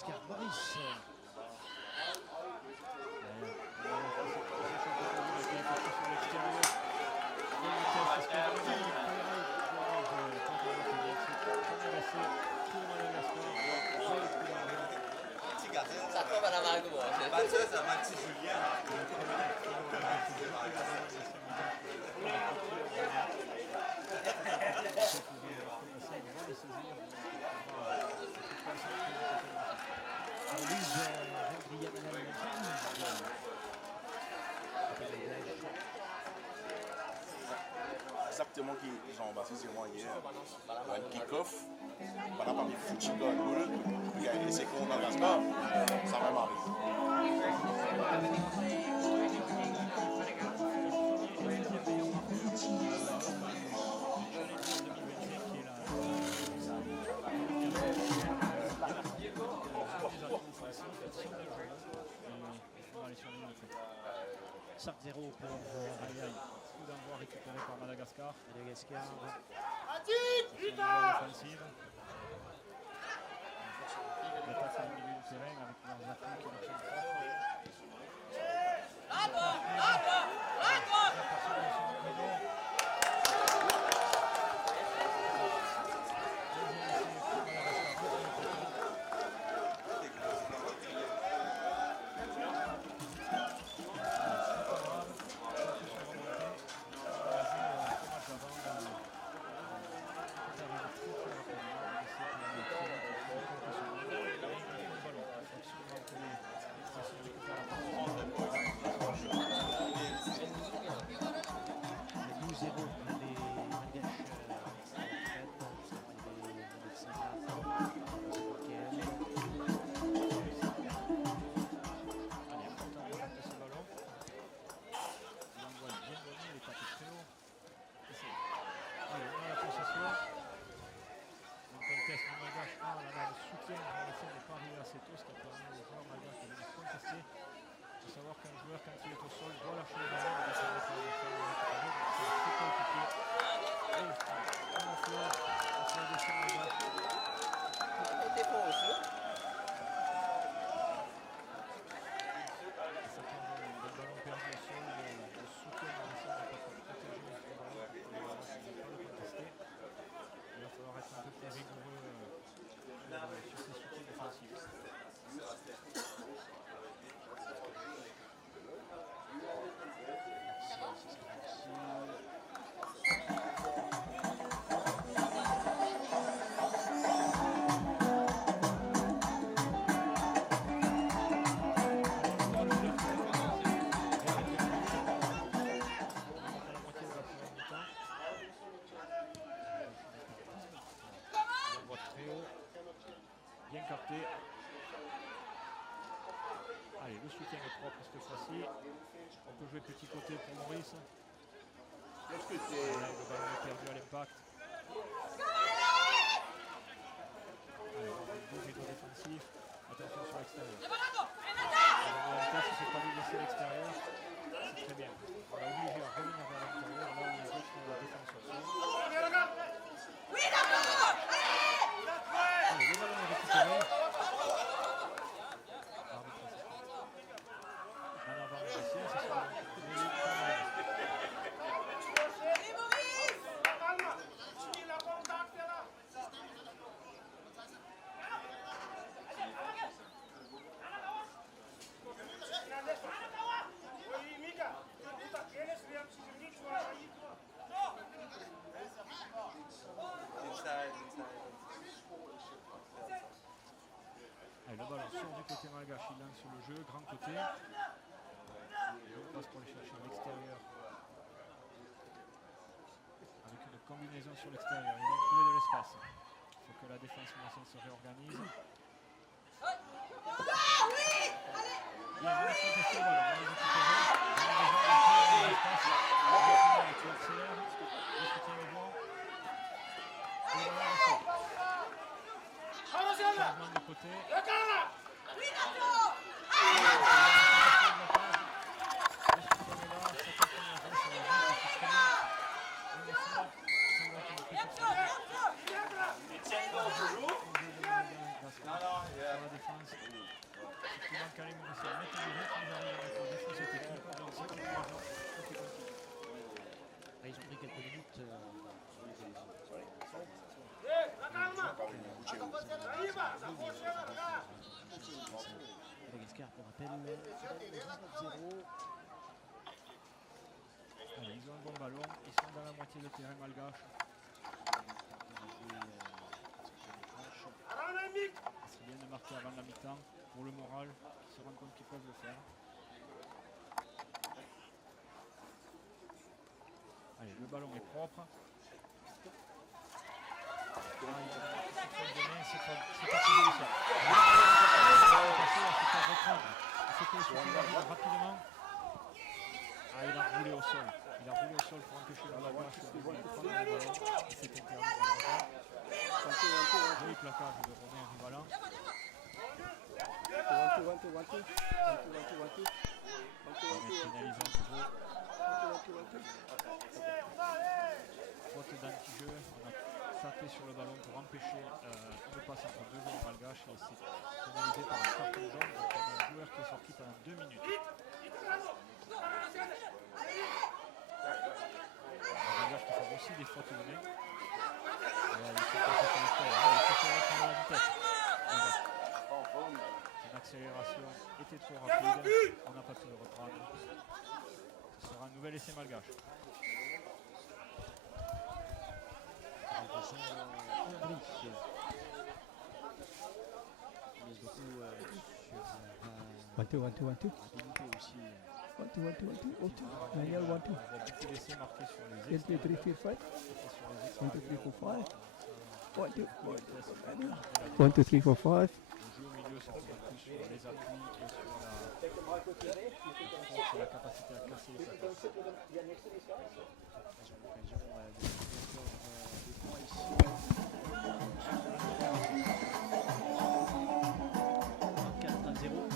Madagascar, Boris. Ça tombe à la main gauche. Ça va petit Julien. Exactement qui Jean-Baptiste c'est moi hier. Un kick-off. Voilà parmi Fouchiga Goul. Et c'est qu'on a Gaspard. Ça va m'arriver. « 5-0 pour Ayaï. Coup d'envoi récupéré par Madagascar. Madagascar. Offensive. L'attaque au milieu du terrain avec leurs appuis qui marchent fort. Bien capté. Allez, le soutien est propre cette fois-ci. On peut jouer petit côté pour Maurice. Qu'est-ce que Le c'est? ballon est perdu à l'impact. Allez, on va bouger de défensif. Attention sur l'extérieur. Si c'est pas lui laisser l'extérieur, c'est très bien. On va obliger à revenir vers l'intérieur, là où les autres défenseurs sont. Allez, le ballon est récupéré. En avant, c'est sur Allez, le ballon sort du côté malgache, il lance le jeu, grand côté. Et on passe pour aller chercher à l'extérieur. Avec une combinaison sur l'extérieur, ils vont trouver de l'espace. Il faut que la défense maçonne se réorganise. Bien, on a contesté le ballon, on va le récupérer. Tu accélères, le soutien est bon. Et le ballon est fort. Changement de côté. La défense. quand les Mauriciens mettent du rythme, ils arrivent à mettre au défi cette équipe. Donc c'est qui présent, côté continu. Ils ont pris quelques minutes. Madagascar, pour rappel, 19-0. Allez, ils ont un bon ballon, ils sont dans la moitié de terrain malgache. C'est bien de marquer avant la mi-temps pour le moral, qui se rendent compte qu'ils peuvent le faire. Allez, le ballon est propre. C'est pas plus de ça. Il faut que le soutien arrive rapidement. Ah, il a roulé au sol. Il a roulé au sol pour empêcher le malgache de prendre le ballon. Il s'est interdit malheureusement. Joli placage de Romain Rivalan. Pénalisant nouveau. Faute d'anti-jeu. On a tapé sur le ballon pour empêcher une passe entre deux joueurs malgaches et c'est pénalisé par un carton jaune. Donc on a un joueur qui est sorti pendant 2 minutes. Les malgaches qui font aussi des fautes de main. Ils sont passés sur l'extérieur. Il faut faire reprendre la vitesse. Son accélération était trop rapide. On n'a pas pu le reprendre. Ce sera un nouvel essai malgache. Il mise beaucoup sur One, two. rapidité aussi. Daniel, 1, 2. On voit beaucoup d'essais marqués sur les 1, 2, 3, 4, 5. extérieurs. 1, 2, 3, 4, 5. 1, 2, Beaucoup de vitesse. 1, 2, 3, 4, 5. Le jeu au milieu se retrouve plus sur les appuis et sur la capacité à casser les plaquages. Ils ont l'occasion de gagner encore des points ici. 24-0.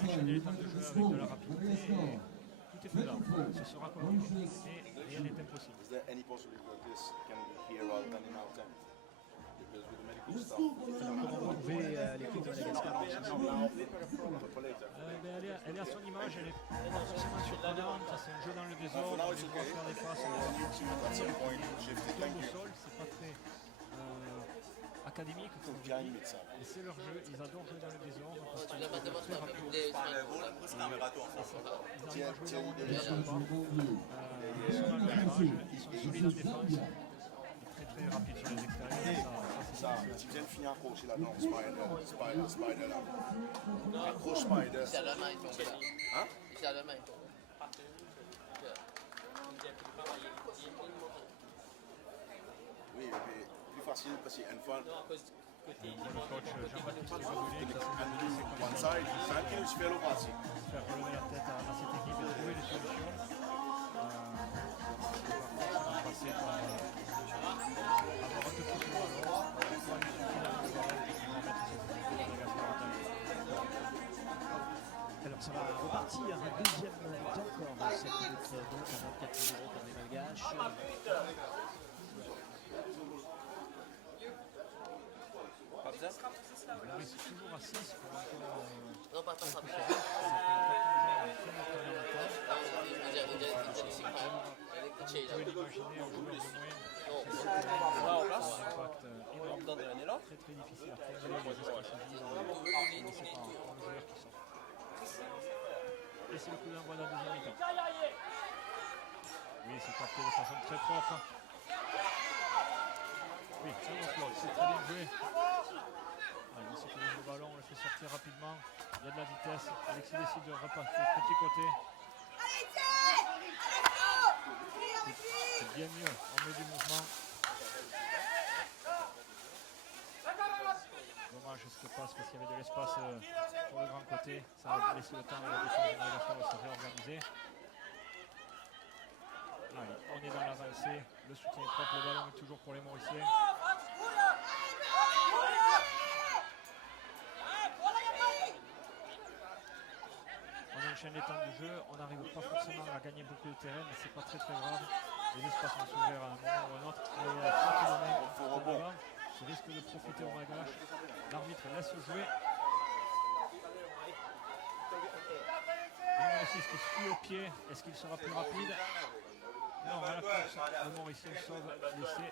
Enchaîner les temps de jeu avec de la rapidité. Tout est faisable. Ce sera compliqué, mais rien n'est impossible. Is there any possibility that this can be here rather than in our tent? Because with the medical stuff, Comment vous trouvez l'équipe de Madagascar en ce moment? Elle est à son image, elle est pas forcément surprenante. C'est un jeu dans le désordre, on les voit faire des passes, on les voit at some point shifted. tomber Thank au you. sol, c'est pas très académique comme on Giant dit. Mitsa. Et c'est leur jeu, ils adorent jouer dans le désordre parce qu'ils Tu l'as pas sont très rapides. Ils arrivent à jouer long, ils sont pas. Ils sont dans leur image, ils sont solides en défense, et très rapides sur les extérieurs. Ça, tu viens de finir accroché là-dedans, Spider là. Accroche Spider. Si la main est tombée là. Hein? Si la main est tombée. Oui, mais plus facile parce qu'une fois, Le coach Jean-Baptiste Gabonnet qui s'est donné ses one connaissances side, tranquille, je fais le passer. faire relever la tête à cette équipe et trouver des solutions. Passer par avoir un peu plus de ballon. Il suffit d'avoir le ballon pour mettre cette équipe de Madagascar en taille. Alors ça va repartir, un deuxième mi-temps encore dans cette minute donc à 24-0 pour les Malgaches. Maurice est toujours à 6 pour encore Non, pas tant, pas tant. Vous pouvez l'imaginer, un joueur de moins, c'est un impact énorme, très difficile à formuler les espaces à vivre, mais c'est pas un joueur qui sort. Et c'est le coup d'envoi de la deuxième mi-temps. Oui, c'est capté de façon très propre. Oui, c'est bon Claude, c'est très bien joué. Allez, on sécurise le ballon, on le fait sortir rapidement. Il y a de la vitesse. Alexis décide de repartir du petit côté. C'est bien mieux, on met du mouvement. Dommage ce qui passe parce qu'il y avait de l'espace sur le grand côté. Ça a laissé le temps à la défense de Madagascar de se réorganiser. Allez, on est dans l'avancée. Le soutien est propre. Le ballon est toujours pour les Mauriciens. On enchaîne les temps du jeu. On n'arrive pas forcément à gagner beaucoup de terrain, mais c'est pas très grave. Les espaces vont s'ouvrir à un moment ou à un autre. Qui risque de profiter au Malgache. L'arbitre laisse jouer. Le Mauricien qui suit au pied. Est-ce qu'il sera plus rapide? Non, à la course, le Mauricien sauve l'essai.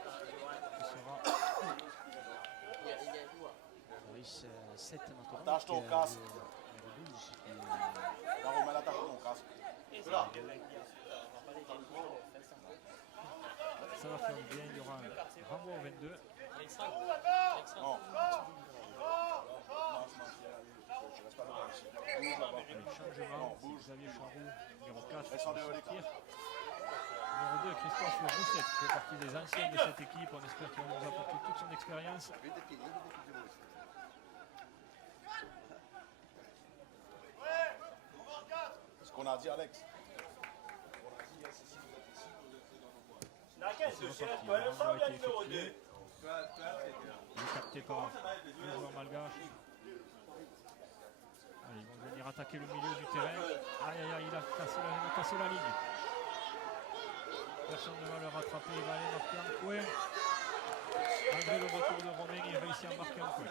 Qui sera. Maurice 7 maintenant. Attache ton casque. Numéro 12. Là, on met l'attaque de ton casque. Ça va faire du bien. Il y aura un renvoi au 22. Non. Avec changement, Xavier Charroux, numéro 4, Reste en va dehors des sortir. Numéro 2, Christophe Rousset, qui fait partie des anciens de cette équipe. On espère qu'il va nous apporter toute son expérience. Ce qu'on a dit, Alex. C'est reparti. Le renvoi a été effectué. Il est capté par le joueur malgache. Allez, ils vont venir attaquer le milieu du terrain. Aïe aïe aïe, il a cassé la ligne. Personne ne va le rattraper, il va aller marquer un coin. Malgré le retour de Romain, il réussit à marquer un coin.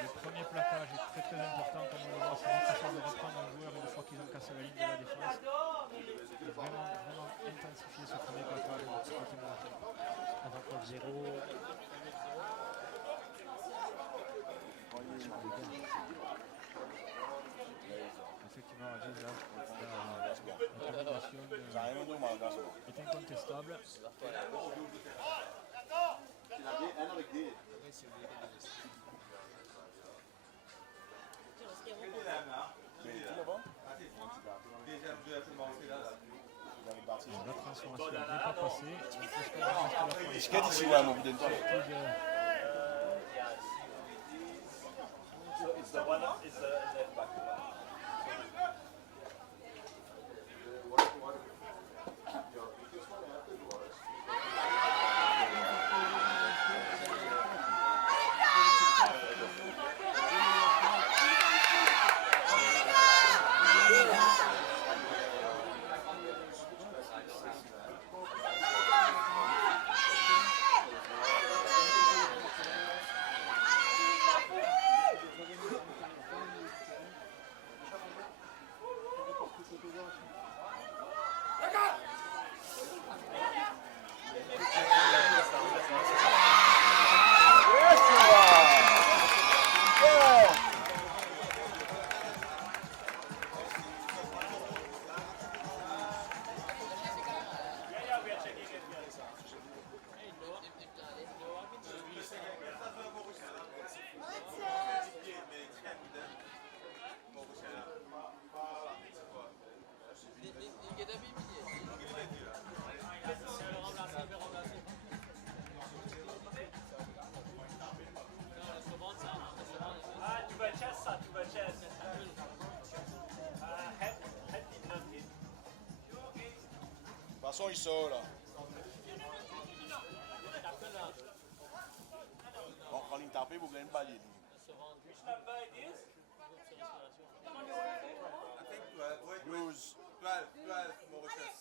Le premier plaquage est très important, comme on le voit, c'est difficile de reprendre un joueur une fois qu'ils ont cassé la ligne de la défense. Il faut vraiment intensifier ce premier plaquage du côté Mauricien. Avant 0. Effectivement, Rajid, là, la combination est incontestable. La transformation n'est pas passée. Je t'ai dit si ouais, mon bout de temps. De toute façon, il sort là. Bon, quand il tape, vous gagnez une balle. 12. 12 Mauritius.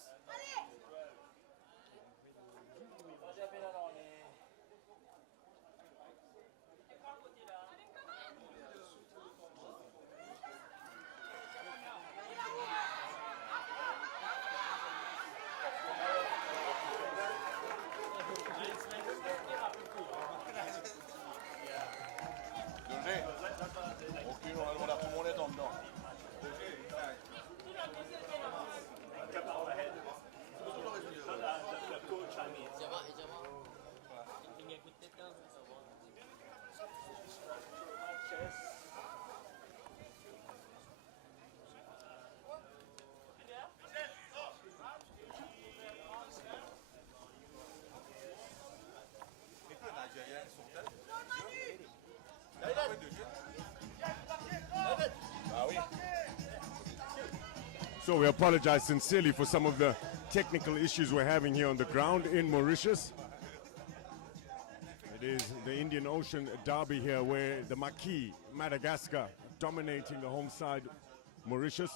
Tout le monde est en dedans. Ah oui. So we apologize sincerely for some of the technical issues we're having here on the ground in Mauritius. It is the Indian Ocean derby here where the Maquis, Madagascar, dominating the home side, Mauritius.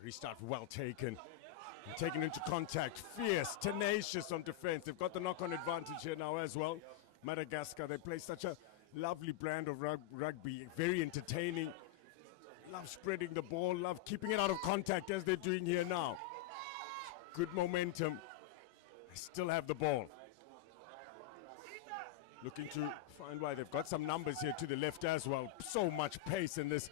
Restart well taken. And taken into contact, fierce, tenacious on defense. They've got the knock-on advantage here now as well. Madagascar, they play such a lovely brand of rugby, very entertaining. Love spreading the ball, love keeping it out of contact as they're doing here now. Good momentum. They still have the ball. Looking to find why they've got some numbers here to the left as well. So much pace in this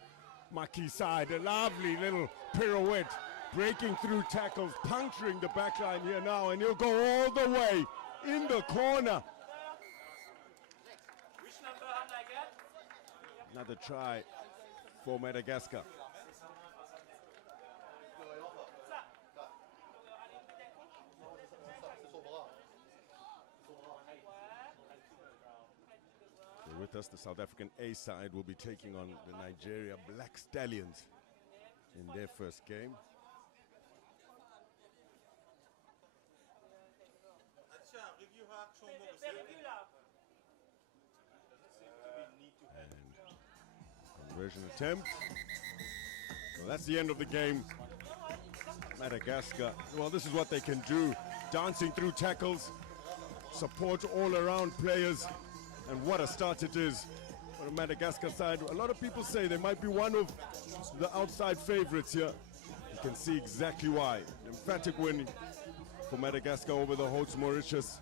Maquis side. A lovely little pirouette. Breaking through tackles, puncturing the back line here now, and he'll go all the way in the corner. Another try for Madagascar. With us, the South African A side will be taking on the Nigeria Black Stallions in their first game. Conversion attempt. Well, that's the end of the game. Madagascar, well, this is what they can do. Dancing through tackles, support all around players, and what a start it is for the Madagascar side. A lot of people say they might be one of the outside favorites here. You can see exactly why. An emphatic win for Madagascar over the host Mauritius.